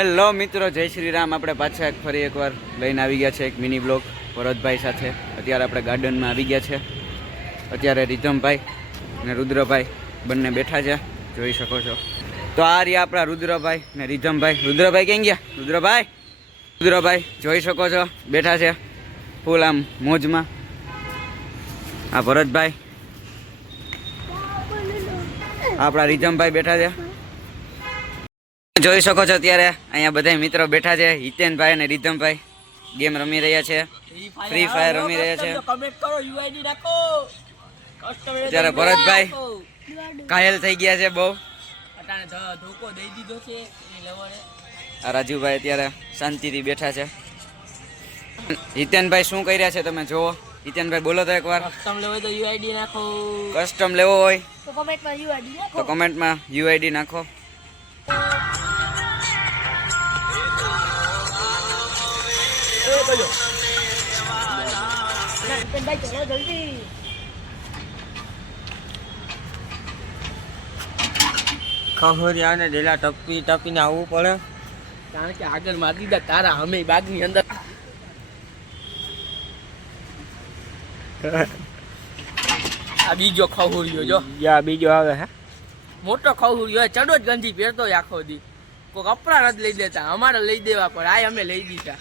Hello મિત્રો, જય શ્રી રામ। આપણે પાછા ફરી એકવાર લઈને આવી ગયા છે એક મિની બ્લોગ ભરતભાઈ સાથે। અત્યારે આપણે ગાર્ડનમાં આવી ગયા છે। અત્યારે રીધમભાઈ અને રુદ્રભાઈ બંને બેઠા છે, જોઈ શકો છો। તો આ રહ્યા આપણા રુદ્રભાઈ ને રીધમભાઈ। રુદ્રભાઈ ક્યાં ગયા? રુદ્રભાઈ જોઈ શકો છો બેઠા છે ફૂલ આમ મોજમાં। આ ભરતભાઈ, આપણા રીધમભાઈ બેઠા છે, જોઈ શકો છો। અત્યારે અહીંયા બધા મિત્રો બેઠા છે। હિતેનભાઈ અને રીધમભાઈ ગેમ રમી રહ્યા છે, ફ્રી ફાયર રમી રહ્યા છે। અત્યારે ભરતભાઈ ઘાયલ થઈ ગયા છે બહુ। આ રાજુભાઈ અત્યારે શાંતિથી બેઠા છે। હિતેનભાઈ શું કરી રહ્યા છે તમે જોવો। હિતેનભાઈ બોલો તો એકવાર। કસ્ટમ લેવો હોય તો કોમેન્ટમાં યુઆઈડી નાખો। ખહોરિયા ને ડેલા ટપી ટપીને આવવું પડે, કારણ કે આગળ મારી દીધા તારા અમે બાગની અંદર। આ બીજો ખહુરિયો જો, યા બીજો આવે હે, મોટો ખહુરિયો ચડો જ ગંજી પહેરતો આખો દી। કોઈ કપડા નથી લઈ દેતા, અમારે લઈ દેવા પડે, આ અમે લઈ દીધા।